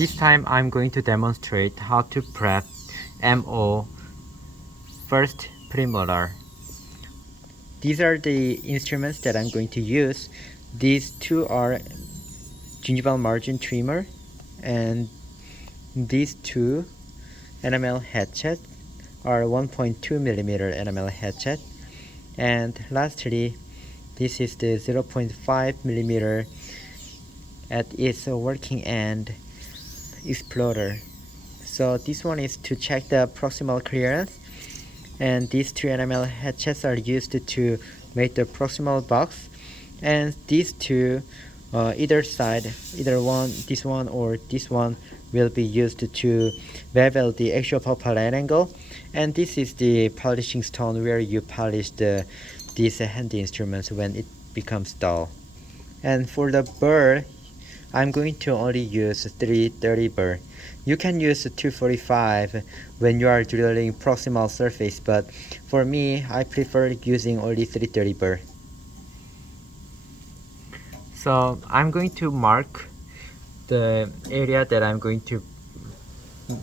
This time I'm going to demonstrate how to prep MO first premolar. These are the instruments that I'm going to use. These two are gingival margin trimmer, and these two enamel hatchet are 1.2 millimeter enamel hatchet, and lastly this is the 0.5 millimeter at its working end exploder. So this one is to check the proximal clearance, and these two enamel hatchets are used to make the proximal box, and these two either side, this one or this one, will be used to bevel the actual pulpal angle, and this is the polishing stone where you polish these handy instruments when it becomes dull. And for the burr, I'm going to only use 330 burr. You can use 245 when you are drilling proximal surface, but for me, I prefer using only 330 burr. So I'm going to mark the area that I'm going to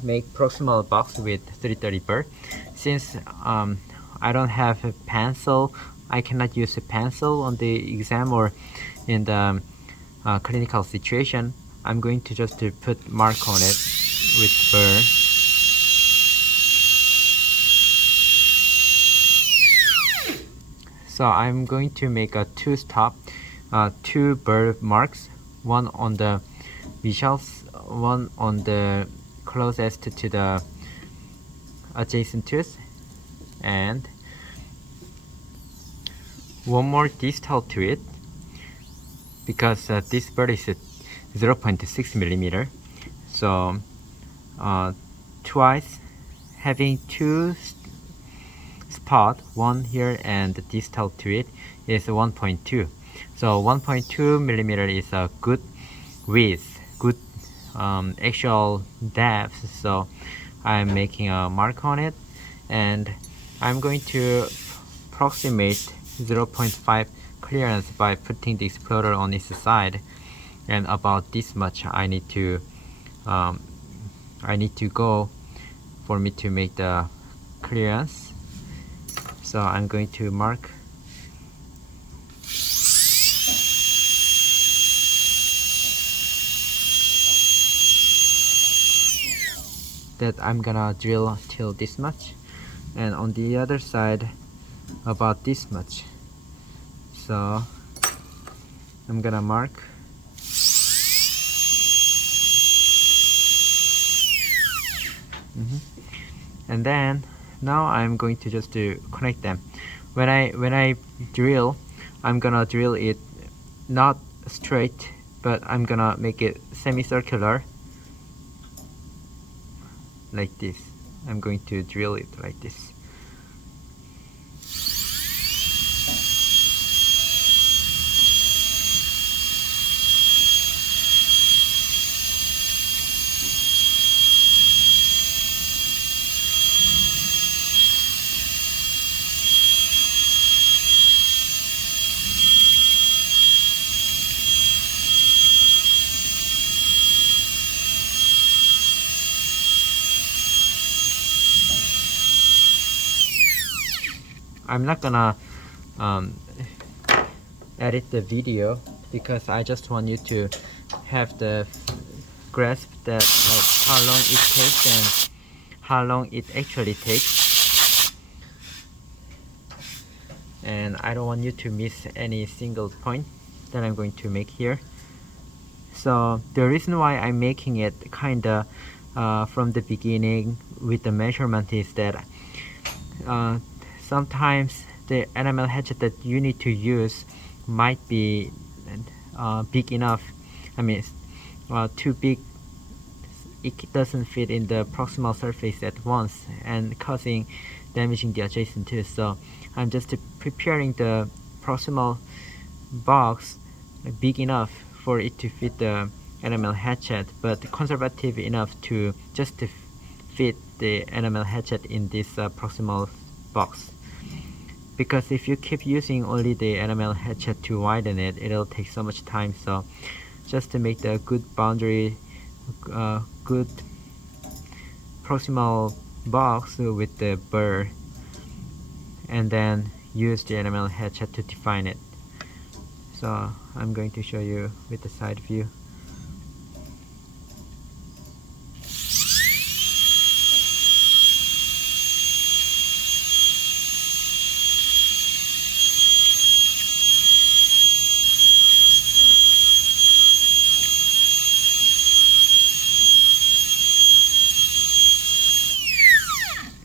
make proximal box with 330 burr. Since I don't have a pencil, I cannot use a pencil on the exam or in the clinical situation. I'm going to just put mark on it with burr. So I'm going to make a two burr marks, one on the visuals, one on the closest to the adjacent tooth, and one more distal to it, because this burr is 0.6 millimeter. So twice, having two spot, one here and distal to it, is 1.2. So 1.2 millimeter is a good width, good actual depth. So I'm making a mark on it, and I'm going to approximate 0.5 clearance by putting the exploder on its side, and about this much I need to go for me to make the clearance. So I'm going to mark that I'm gonna drill till this much, and on the other side about this much. So I'm gonna mark. And then now I'm going to just connect them. When I drill, I'm gonna drill it not straight, but I'm gonna make it semicircular like this. I'm going to drill it like this. I'm not gonna edit the video because I just want you to have the grasp that of how long it takes and how long it actually takes, and I don't want you to miss any single point that I'm going to make here. So the reason why I'm making it kinda from the beginning with the measurement is that sometimes the enamel hatchet that you need to use might be big enough. I mean, too big. It doesn't fit in the proximal surface at once and damaging the adjacent tooth. So I'm just preparing the proximal box big enough for it to fit the enamel hatchet, but conservative enough to just fit the enamel hatchet in this proximal box. Because if you keep using only the enamel hatchet to widen it, it'll take so much time. So just to make the good boundary good proximal box with the burr, and then use the enamel hatchet to define it. So I'm going to show you with the side view.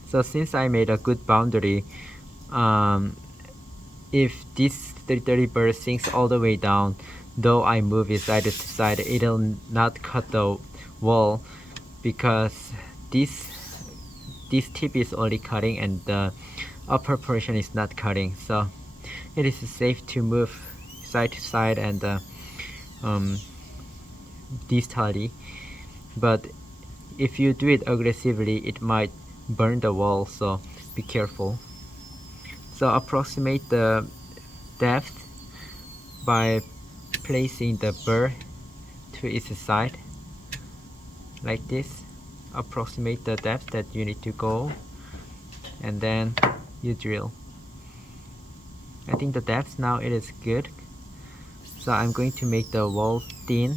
So since I made a good boundary, if this 30 burr sinks all the way down, though I move it side to side, it'll not cut the wall, because this tip is only cutting and the upper portion is not cutting. So it is safe to move side to side and distally, but if you do it aggressively, it might burn the wall, so be careful. So approximate the depth by placing the burr to its side like this. Approximate the depth that you need to go, and then you drill. I think the depth now it is good, so I'm going to make the wall thin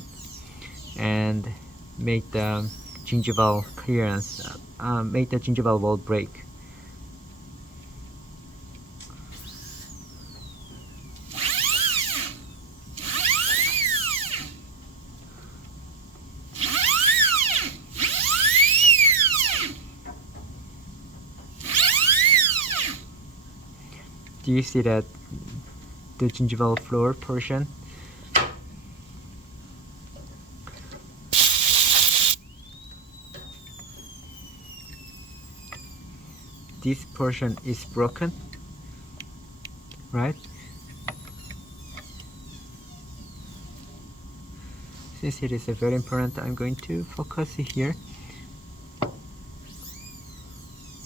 and make the gingival clearance, make the gingival wall break. Do you see that the gingival floor portion? This portion is broken, right? Since it is very important, I'm going to focus here.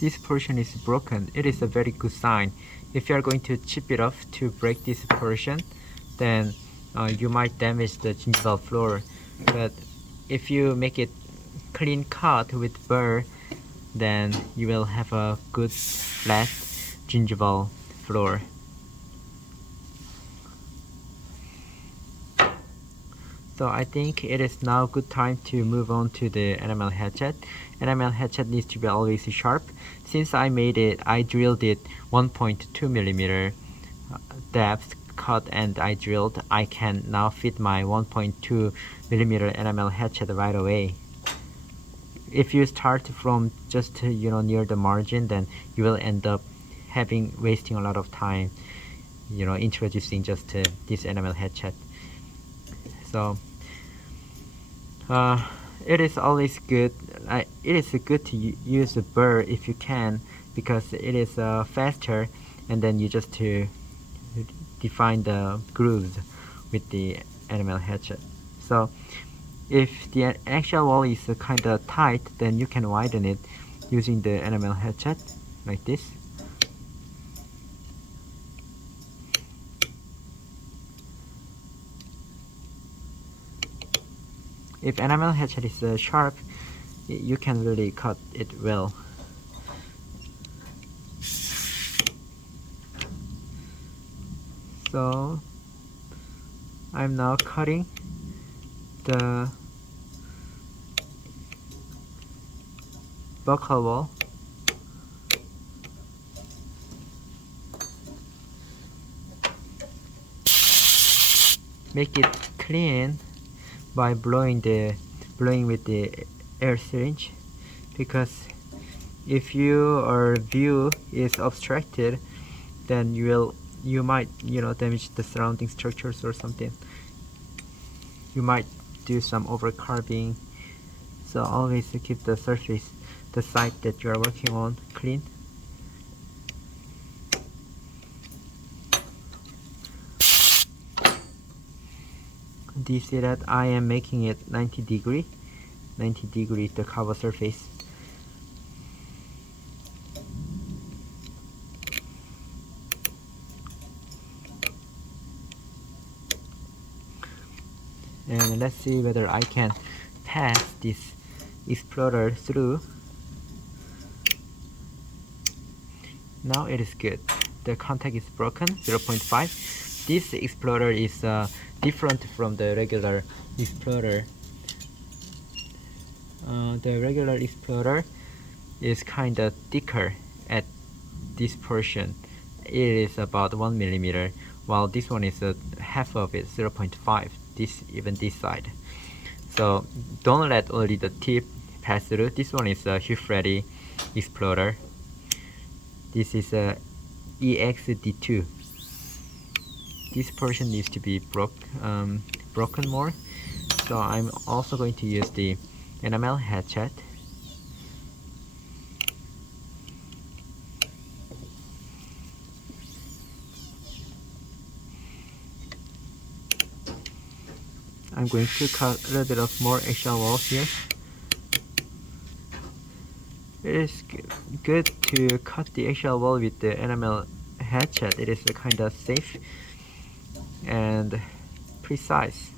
This portion is broken. It is a very good sign. If you are going to chip it off to break this portion, then you might damage the gingival floor. But if you make it clean cut with burr, then you will have a good flat gingival floor. So I think it is now good time to move on to the enamel hatchet. Enamel hatchet needs to be always sharp. Since I made it, I drilled it 1.2 millimeter depth cut, and I drilled, I can now fit my 1.2 millimeter enamel hatchet right away. If you start from just near the margin, then you will end up wasting a lot of time introducing just this enamel hatchet. So it is always good. It is good to use a burr if you can, because it is faster, and then you just to define the grooves with the enamel hatchet. So if the actual wall is kind of tight, then you can widen it using the enamel hatchet like this. If enamel hatchet is sharp, you can really cut it well. So I'm now cutting the buccal wall. Make it clean by blowing with the air syringe, because if your view is obstructed, then you might damage the surrounding structures or something. You might do some overcarving. So always keep the surface, the site that you are working on, clean. Do you see that I am making it 90 degree the cover surface? And let's see whether I can pass this explorer through. Now it is good. The contact is broken, 0.5. This explorer is different from the regular explorer. The regular explorer is kinda thicker at this portion. It is about 1 millimeter, while this one is half of it, 0.5. Even this side. So don't let only the tip pass through. This one is a Hugh-Freddy explorer. This is a EXD2. This portion needs to be broken more. So I'm also going to use the enamel hatchet. I'm going to cut a little bit of more eggshell wall here. It is good to cut the eggshell wall with the enamel hatchet. It is kind of safe and precise.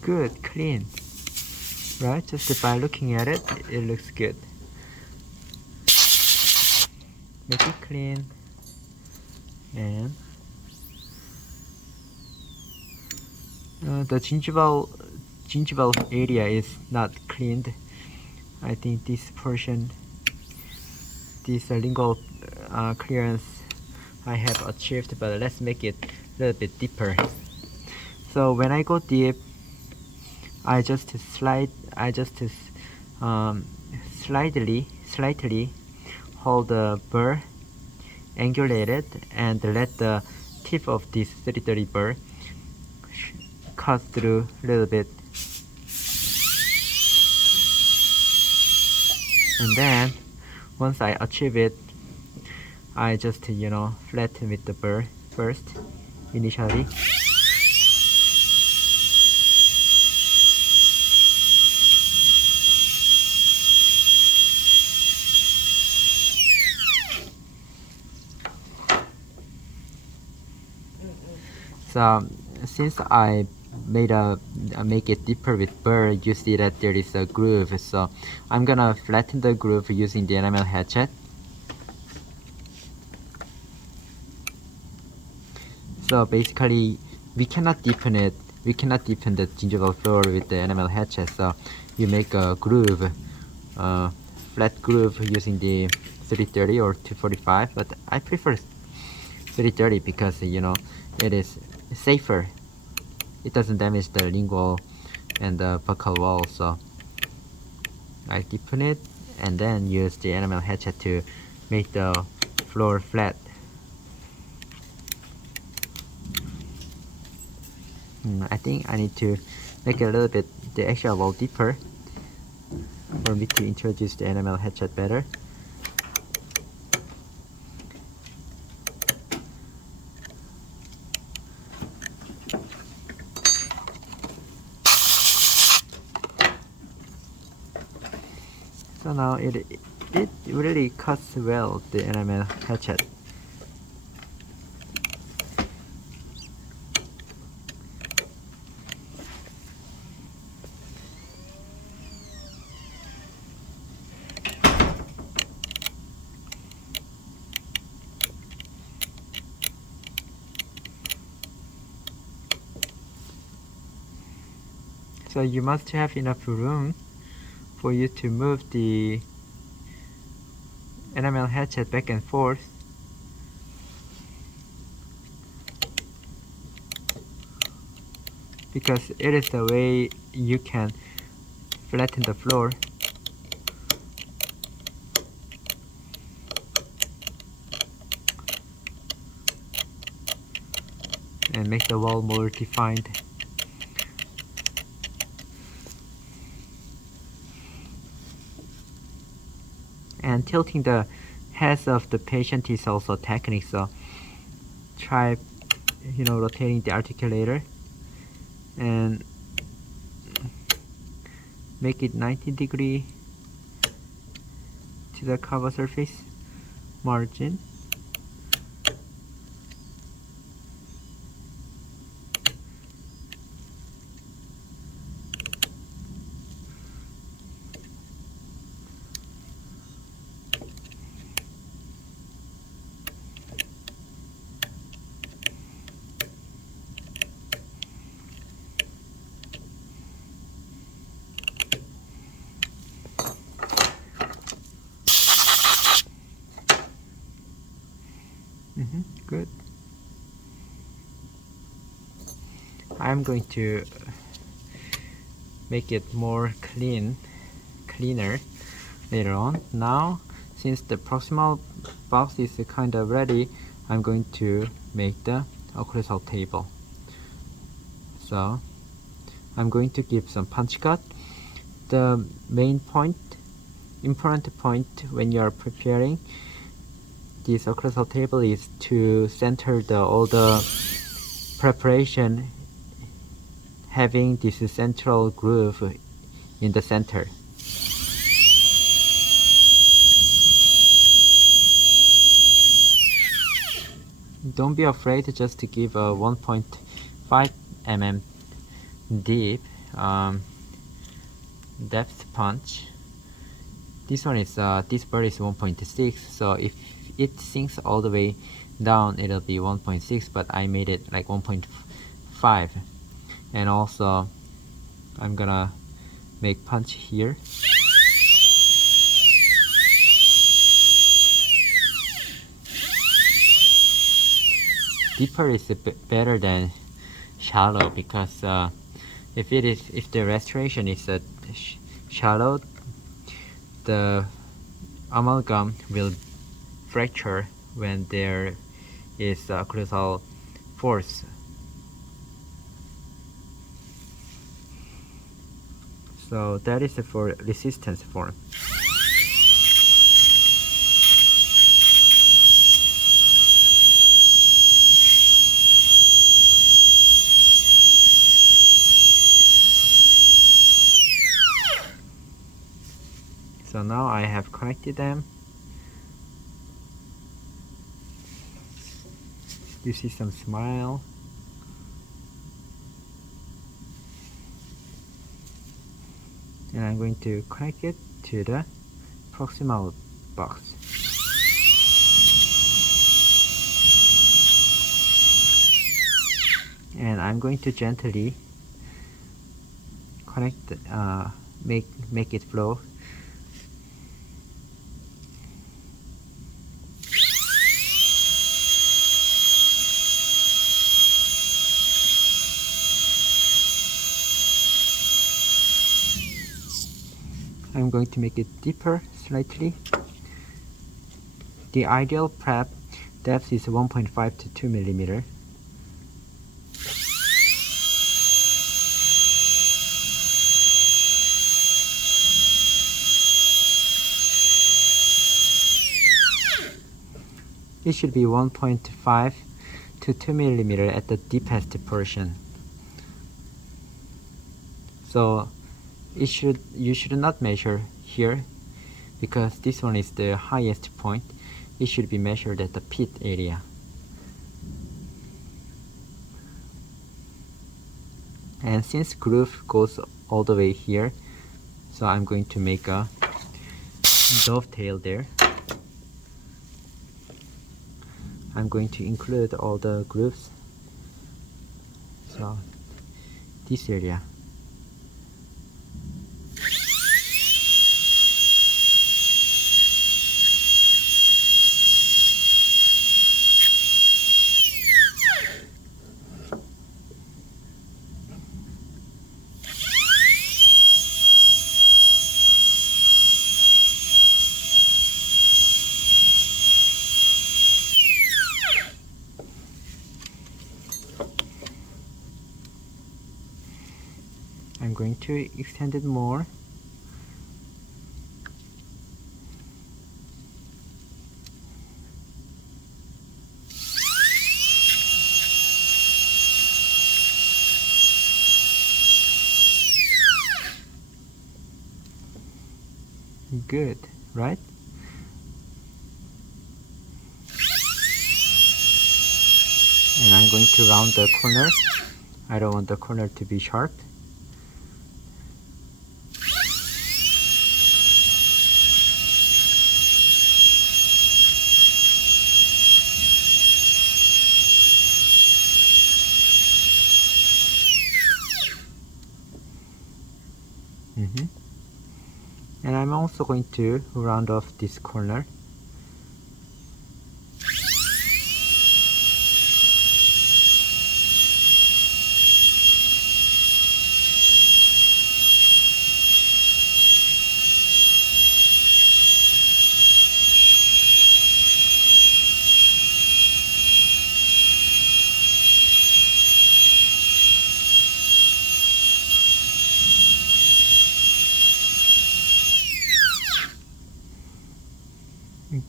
Good, clean, right? Just by looking at it, it looks good. Make it clean, and the gingival area is not cleaned. I think this portion, this lingual clearance I have achieved, but let's make it a little bit deeper. So when I go deep, I just slightly hold the burr, angulate it, and let the tip of this 3030 burr cut through a little bit. And then once I achieve it, I just flatten with the burr first initially. So since I make it deeper with burr, you see that there is a groove. So I'm gonna flatten the groove using the enamel hatchet. So basically, we cannot deepen it. We cannot deepen the gingival floor with the enamel hatchet. So you make a groove, flat groove using the 330 or 245. But I prefer 330 because it is safer. It doesn't damage the lingual and the buccal wall. So I deepen it and then use the enamel hatchet to make the floor flat. I think I need to make it a little bit the eggshell wall deeper for me to introduce the enamel hatchet better. So now it really cuts well, the enamel hatchet. So you must have enough room for you to move the enamel hatchet back and forth. Because it is the way you can flatten the floor. And make the wall more defined. And tilting the heads of the patient is also a technique, so try rotating the articulator and make it 90° to the cover surface margin. Good. I'm going to make it more cleaner later on. Now, since the proximal box is kind of ready, I'm going to make the occlusal table. So I'm going to give some punch cut. The main point, important point when you are preparing this occlusal table is to center all the preparation having this central groove in the center. Don't be afraid just to give a 1.5 mm deep depth punch. This one is this bird is 1.6, so if it sinks all the way down it'll be 1.6, but I made it like 1.5. And also I'm gonna make punch here. Deeper is better than shallow, because if the restoration is shallow, the amalgam will fracture when there is occlusal force. So that is for resistance form. So now I have connected them. You see some smile. And I'm going to connect it to the proximal box. And I'm going to gently connect, make it flow. I'm going to make it deeper slightly. The ideal prep depth is 1.5 to 2 millimeter. It should be 1.5 to 2 millimeter at the deepest portion. So you should not measure here, because this one is the highest point. It should be measured at the pit area. And since groove goes all the way here, so I'm going to make a dovetail there. I'm going to include all the grooves. So this area. I'm going to extend it more. Good, right? And I'm going to round the corner. I don't want the corner to be sharp. And I'm also going to round off this corner.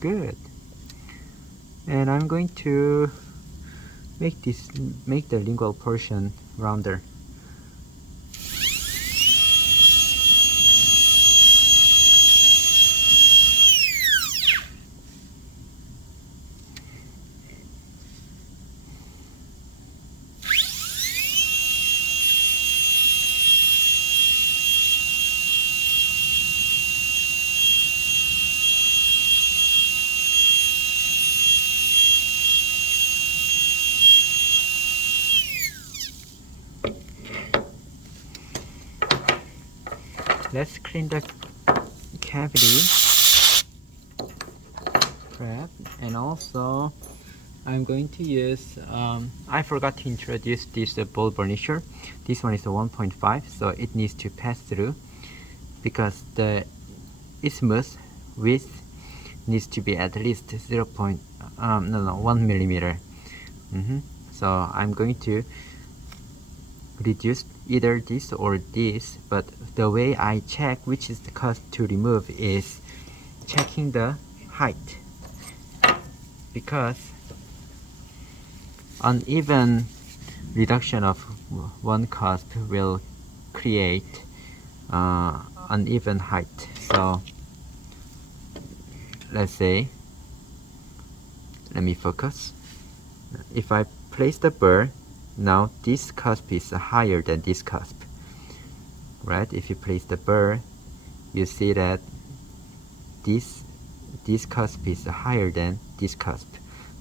Good. And I'm going to make the lingual portion rounder. Let's clean the cavity prep, and also I'm going to use I forgot to introduce this ball burnisher. This one is a 1.5, so it needs to pass through because the isthmus width needs to be at least 1 millimeter. So I'm going to reduce either this or this, but the way I check which is the cusp to remove is checking the height, because uneven reduction of one cusp will create uneven height. So let's say, let me focus. If I place the burr, now this cusp is higher than this cusp, right? If you place the burr, you see that this cusp is higher than this cusp.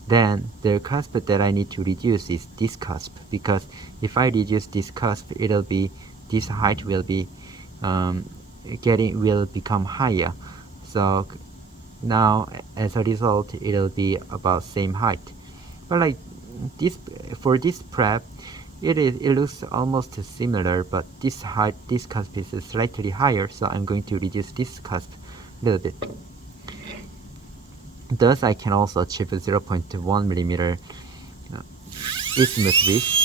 Then the cusp that I need to reduce is this cusp, because if I reduce this cusp, it'll be, this height will be will become higher. So now as a result, it'll be about same height. But like this, for this prep, it looks almost similar, but this height, this cusp is slightly higher, so I'm going to reduce this cusp a little bit. Thus, I can also achieve a 0.1 millimeter isthmus width.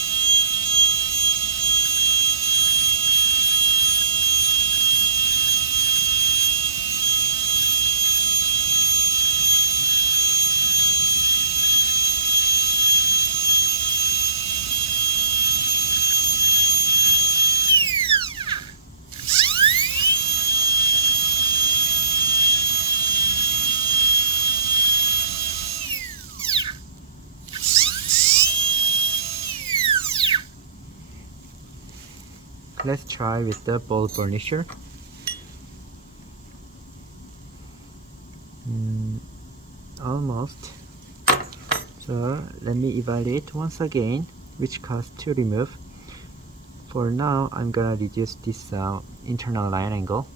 Let's try with the ball burnisher. Almost. So let me evaluate once again which cusp to remove. For now, I'm gonna reduce this internal line angle,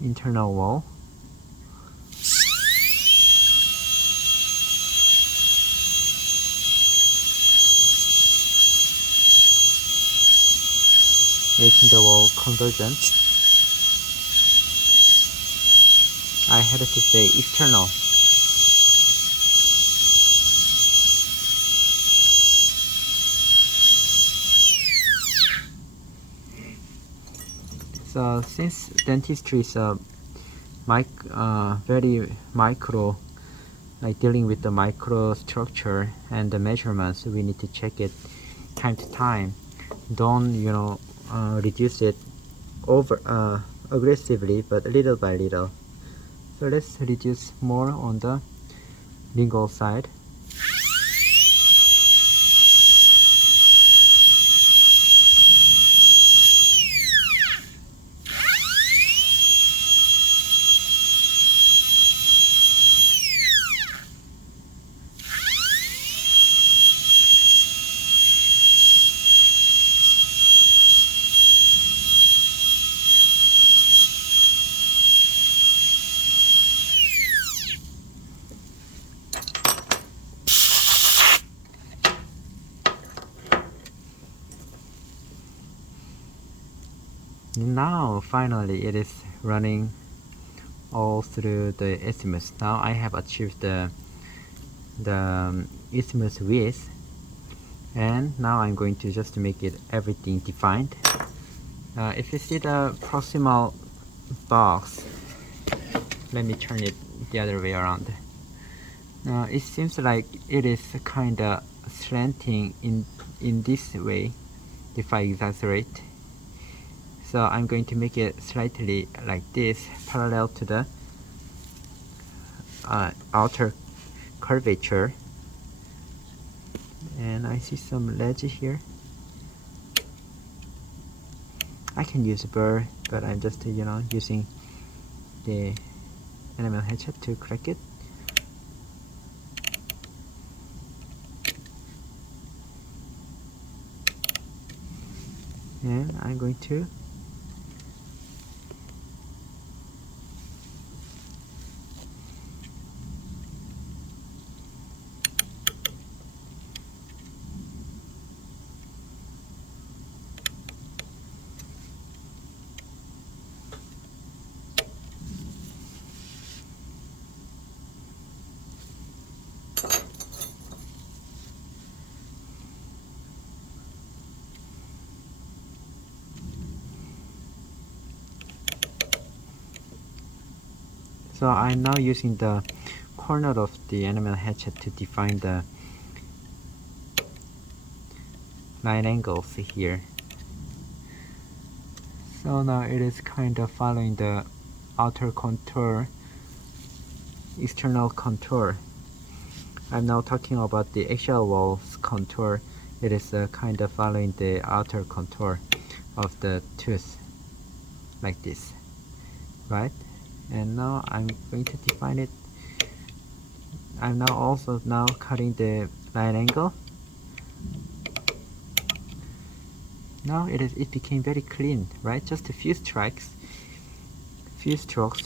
internal wall. Making the wall convergent. I had to say external. So since dentistry is a very micro, like dealing with the micro structure and the measurements, we need to check it time to time. Don't reduce it over aggressively, but little by little. So let's reduce more on the lingual side. Now finally it is running all through the isthmus. Now I have achieved the isthmus width, and now I'm going to just make it everything defined. If you see the proximal box, let me turn it the other way around. It seems like it is kind of slanting in this way if I exaggerate. So I'm going to make it slightly like this, parallel to the outer curvature. And I see some ledge here. I can use a burr, but I'm just using the enamel hatchet to crack it. And I'm going to So I'm now using the corner of the enamel hatchet to define the line angles here. So now it is kind of following the outer contour, external contour. I'm now talking about the axial wall's contour. It is kind of following the outer contour of the tooth, like this, right? And now I'm going to define it. I'm now also cutting the line angle. Now it became very clean, right? Just a few strokes,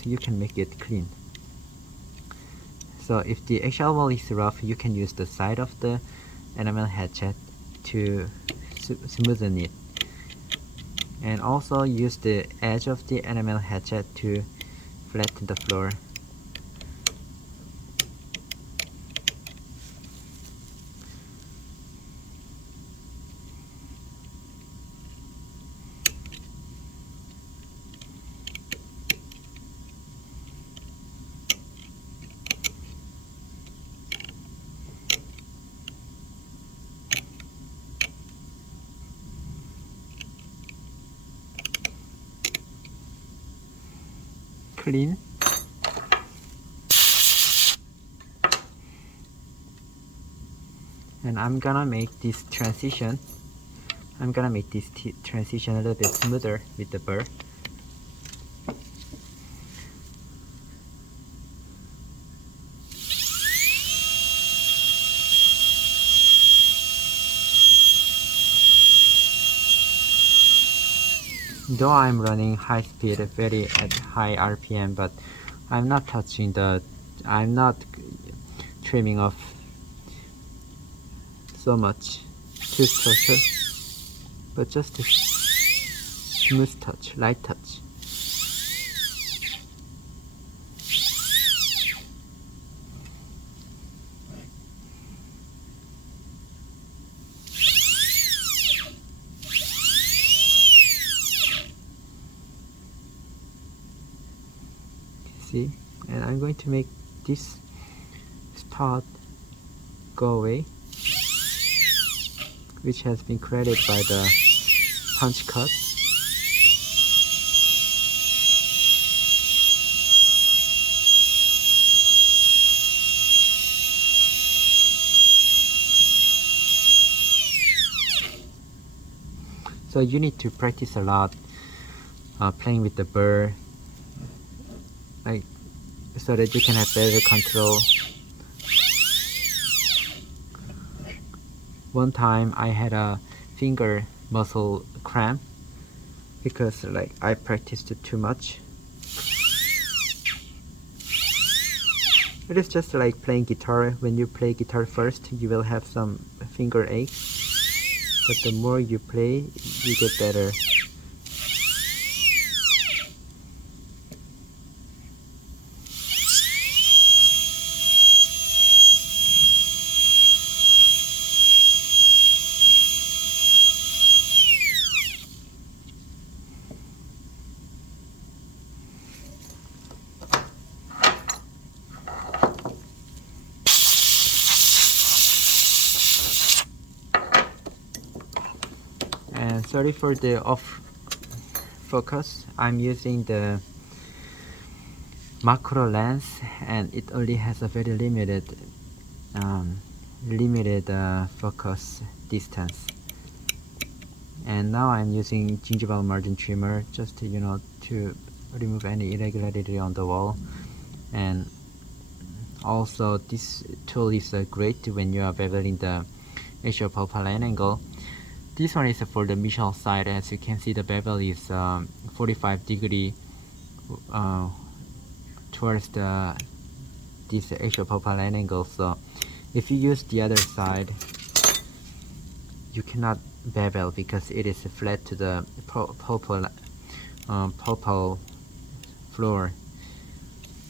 you can make it clean. So if the axial wall is rough, you can use the side of the enamel hatchet to smoothen it, and also use the edge of the enamel hatchet to flatten the floor. Clean. And I'm gonna make this transition a little bit smoother with the burr. Though I'm running high speed, at high RPM, but I'm not trimming off so much tooth structure, but just a smooth touch, light touch. See, and I'm going to make this spot go away, which has been created by the punch cut. So you need to practice a lot playing with the burr, like, so that you can have better control. One time I had a finger muscle cramp because like I practiced it too much. It is just like playing guitar. When you play guitar first, you will have some finger aches, but the more you play, you get better. And sorry for the off focus. I'm using the macro lens, and it only has a very limited focus distance. And now I'm using gingival margin trimmer just to, to remove any irregularity on the wall. And also this tool is great when you are beveling the axial pulpal line angle. This one is for the mesial side. As you can see, the bevel is 45 degree towards this axial pulpal line angle. So if you use the other side, you cannot bevel because it is flat to the pulpal floor.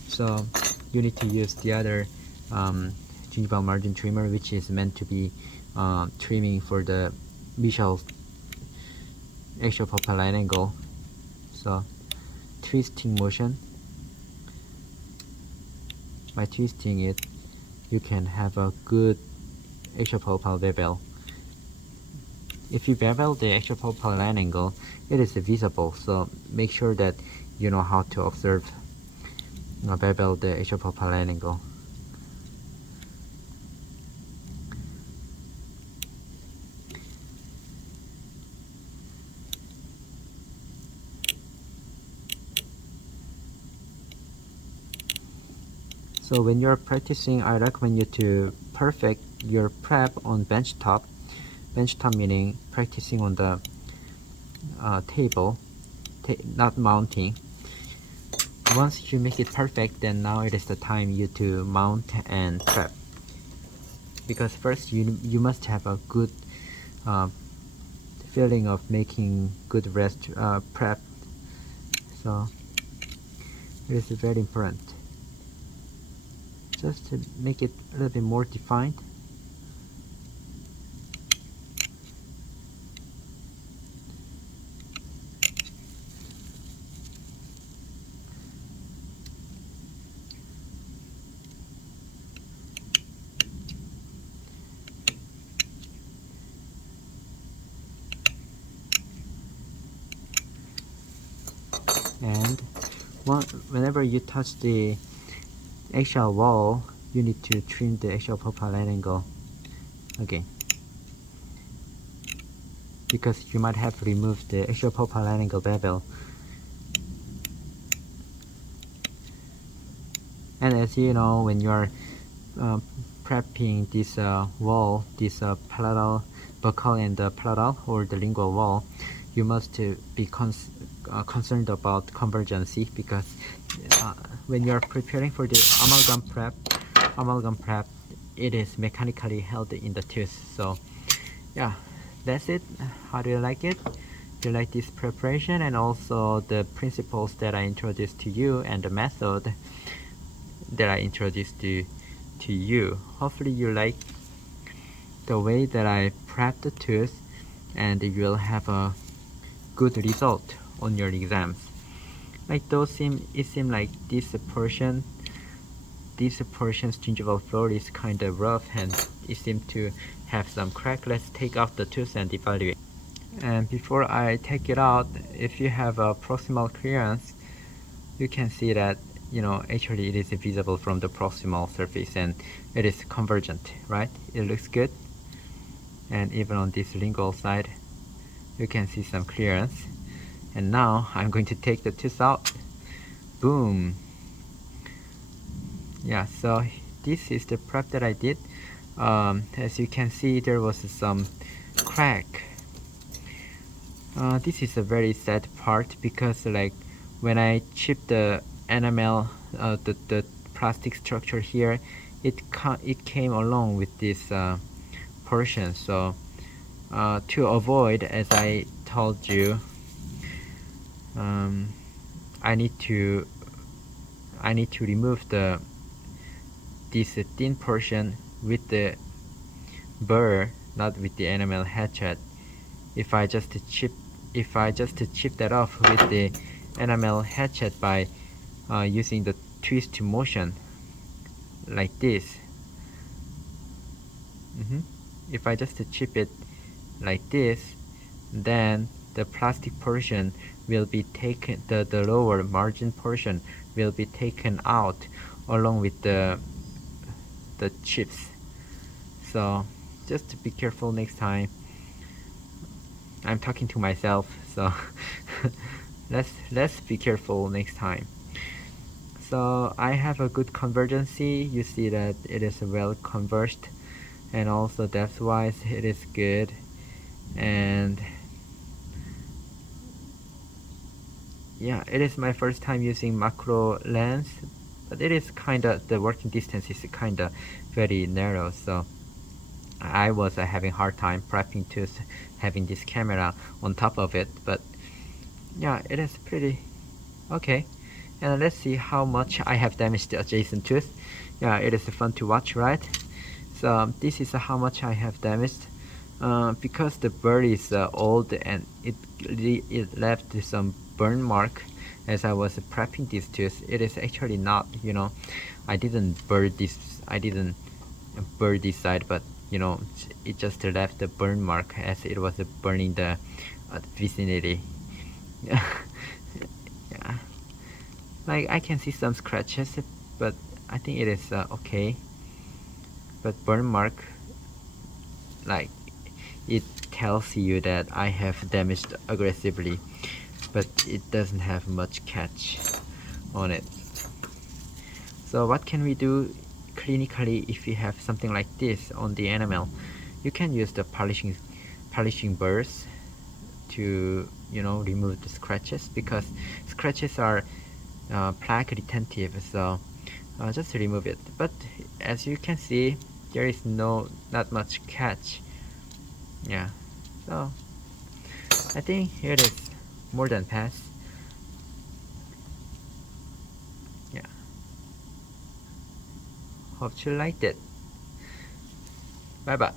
So you need to use the other gingival margin trimmer, which is meant to be trimming for the mesial axial pulpal line angle. So twisting motion, by twisting it, you can have a good axial pulpal bevel. If you bevel the axial pulpal line angle, it is visible, so make sure that you know how to observe bevel the axial pulpal line angle. So when you're practicing, I recommend you to perfect your prep on bench top. Bench top meaning practicing on the table, not mounting. Once you make it perfect, then now it is the time you to mount and prep. Because first you must have a good feeling of making good rest prep. So it is very important, just to make it a little bit more defined. And whenever you touch the axial wall, you need to trim the axial pulpal line angle again, because you might have removed the axial pulpal line angle bevel. And as you know, when you are prepping this wall, this palatal, buccal and the palatal or the lingual wall, you must be concerned about convergency, because when you are preparing for the amalgam prep, it is mechanically held in the tooth. So yeah, that's it. How do you like it? Do you like this preparation and also the principles that I introduced to you and the method that I introduced to you? Hopefully you like the way that I prep the tooth, and you will have a good result on your exams. Like it seemed like this portion's gingival floor is kind of rough and it seemed to have some crack. Let's take out the tooth and evaluate. And before I take it out, if you have a proximal clearance, you can see that actually it is visible from the proximal surface and it is convergent, right? It looks good. And even on this lingual side, you can see some clearance. And now I'm going to take the tooth out. Boom. Yeah, so this is the prep that I did. As you can see, there was some crack. This is a very sad part because like when I chipped the enamel, the plastic structure here, it came along with this portion. So to avoid, as I told you, I need to remove this thin portion with the burr, not with the enamel hatchet. If I just chip that off with the enamel hatchet by using the twist motion like this. If I just chip it like this, then the plastic portion will be taken, the lower margin portion will be taken out along with the chips. So just be careful next time. I'm talking to myself, so let's be careful next time. So I have a good convergency. You see that it is well converged, and also depth wise it is good. And yeah, it is my first time using macro lens, but it is kinda, the working distance is kinda very narrow, so I was having hard time prepping tooth having this camera on top of it. But yeah, it is pretty okay. And let's see how much I have damaged the adjacent tooth. Yeah, it is fun to watch, right? So this is how much I have damaged. Because the burr is old and it left some burn mark as I was prepping this tooth. It is actually not, you know, I didn't burn this side, but you know, it just left the burn mark as it was burning the vicinity. Yeah. Yeah, like I can see some scratches, but I think it is okay. But burn mark, like, it tells you that I have damaged aggressively, but it doesn't have much catch on it. So what can we do clinically if you have something like this on the enamel? You can use the polishing burrs to, you know, remove the scratches, because scratches are plaque retentive, so just remove it. But as you can see, there is not much catch. Yeah, so I think it is more than pass. Yeah, hope you liked it. Bye bye.